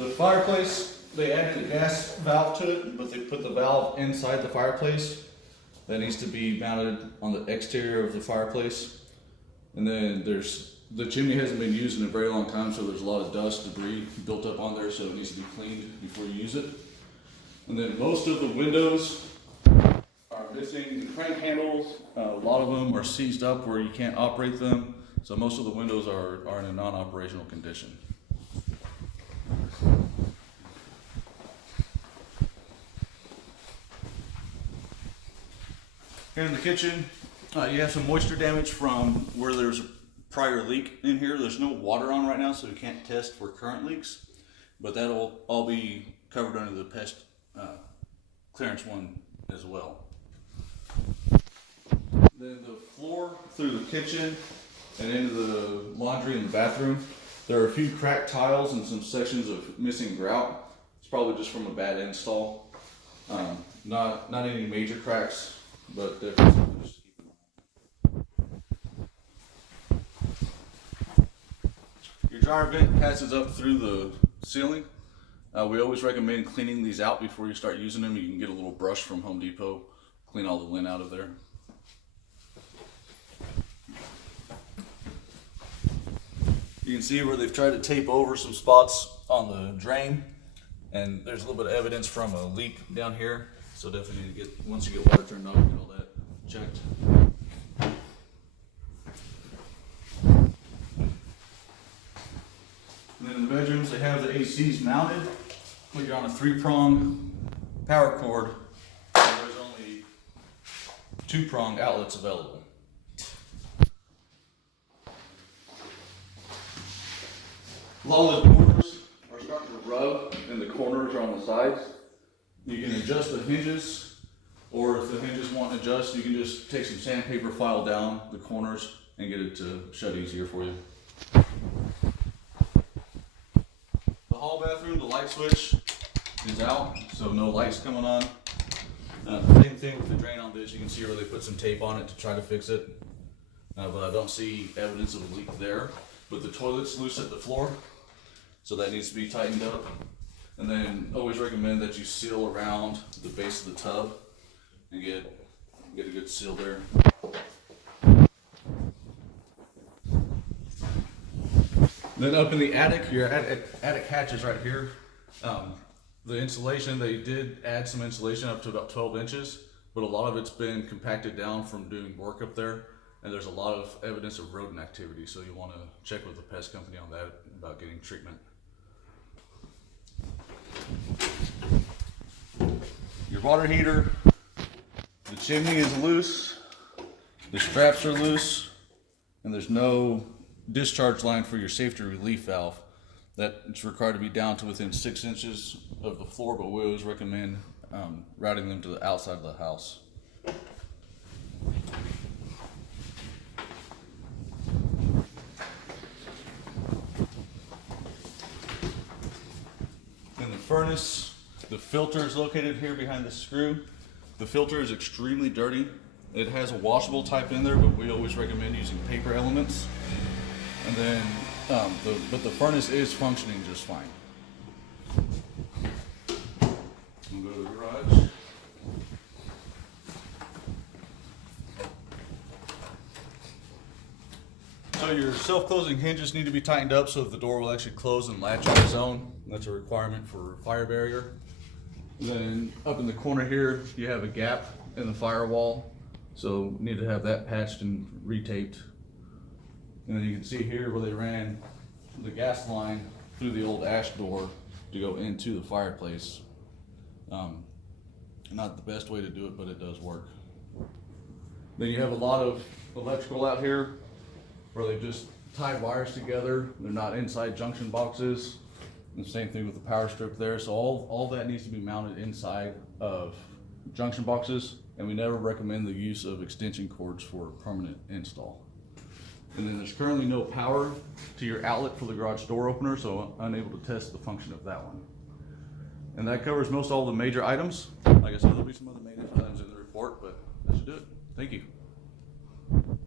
The fireplace, they added a gas valve to it, but they put the valve inside the fireplace. That needs to be mounted on the exterior of the fireplace. And then the chimney hasn't been used in a very long time, so there's a lot of dust, debris built up on there, so it needs to be cleaned before you use it. And then most of the windows are missing crank handles. A lot of them are seized up where you can't operate them. So most of the windows are in a non-operational condition. Here in the kitchen, you have some moisture damage from where there's a prior leak in here. There's no water on right now, so we can't test for current leaks, but that'll all be covered under the pest clearance one as well. Then the floor through the kitchen and into the laundry and the bathroom, there are a few cracked tiles and some sections of missing grout. It's probably just from a bad install. Not any major cracks, but definitely something just to keep in mind. Your dryer vent passes up through the ceiling. We always recommend cleaning these out before you start using them. You can get a little brush from Home Depot, clean all the lint out of there. You can see where they've tried to tape over some spots on the drain, and there's a little bit of evidence from a leak down here. So definitely need to get, once you get water turned on, get all that checked. And then in the bedrooms, they have the ACs mounted. When you're on a 3-prong power cord, there's only 2-prong outlets available. A lot of the doors are starting to rub and the corners are on the sides. You can adjust the hinges, or if the hinges won't adjust, you can just take some sandpaper, file down the corners and get it to shut easier for you. The hall bathroom, the light switch is out, so no lights coming on. Same thing with the drain on this. You can see where they put some tape on it to try to fix it, but I don't see evidence of a leak there. But the toilet's loose at the floor, so that needs to be tightened up. And then always recommend that you seal around the base of the tub and get a good seal there. Then up in the attic, your attic hatch is right here. The insulation, they did add some insulation up to about 12 inches, but a lot of it's been compacted down from doing work up there. And there's a lot of evidence of rodent activity, so you want to check with the pest company on that about getting treatment. Your water heater, the chimney is loose, the straps are loose, and there's no discharge line for your safety relief valve. That's required to be down to within 6 inches of the floor, but we always recommend routing them to the outside of the house. In the furnace, the filter is located here behind the screw. The filter is extremely dirty. It has a washable type in there, but we always recommend using paper elements. And then, but the furnace is functioning just fine. We'll go to the garage. So your self-closing hinges need to be tightened up so that the door will actually close and latch on its own. That's a requirement for fire barrier. Then up in the corner here, you have a gap in the firewall, so you need to have that patched and retaped. And then you can see here where they ran the gas line through the old ash door to go into the fireplace. Not the best way to do it, but it does work. Then you have a lot of electrical out here where they just tied wires together. They're not inside junction boxes. And the same thing with the power strip there. So all that needs to be mounted inside of junction boxes, and we never recommend the use of extension cords for permanent install. And then there's currently no power to your outlet for the garage door opener, so I'm unable to test the function of that one. And that covers most all the major items. Like I said, there'll be some other maintenance items in the report, but that should do it. Thank you.